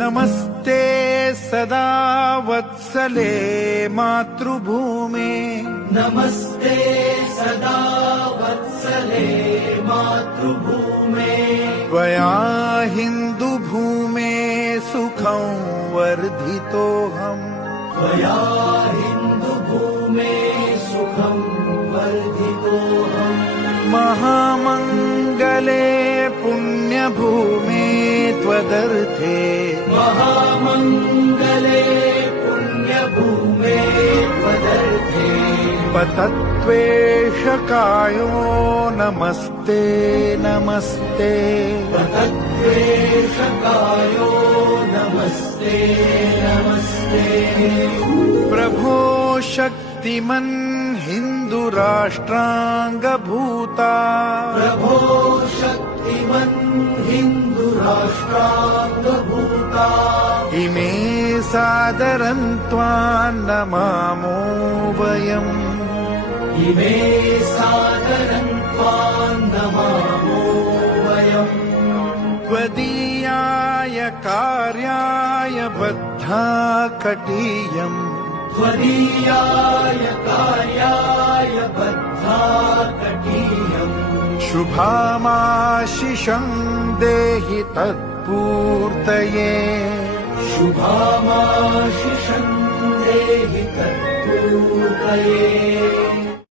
नमस्ते सदा वत्सले मातृभूमे नमस्ते सदा वत्सले मातृभूमे त्वया हिन्दुभूमे सुखं वर्धितोऽहम् त्वया हिन्दुभूमे सुखं वर्धितोऽहम् महामङ्गले पुण्यभूमे त्वदर्थे महामङ्गले पुण्यभूमे त्वदर्थे पतत्वेषकायो नमस्ते नमस्ते पतत्वेषकायो नमस्ते नमस्ते प्रभो शक्तिमन् हिन्दुराष्ट्राङ्गभूता प्रभो शक्तिमन् हिन्दुराष्ट्राङ्गभूता इमे सादरं त्वां नमामो वयम् इमे सादरं त्वां नमामो वयम् त्वदीयाय कार्याय बद्धा कटीयम् त्वदीयाय कार्याय बद्धा कटीयम् शुभामाशिषं देहि तत्पूर्तये शुभामाशिषं देहि तत्पूर्तये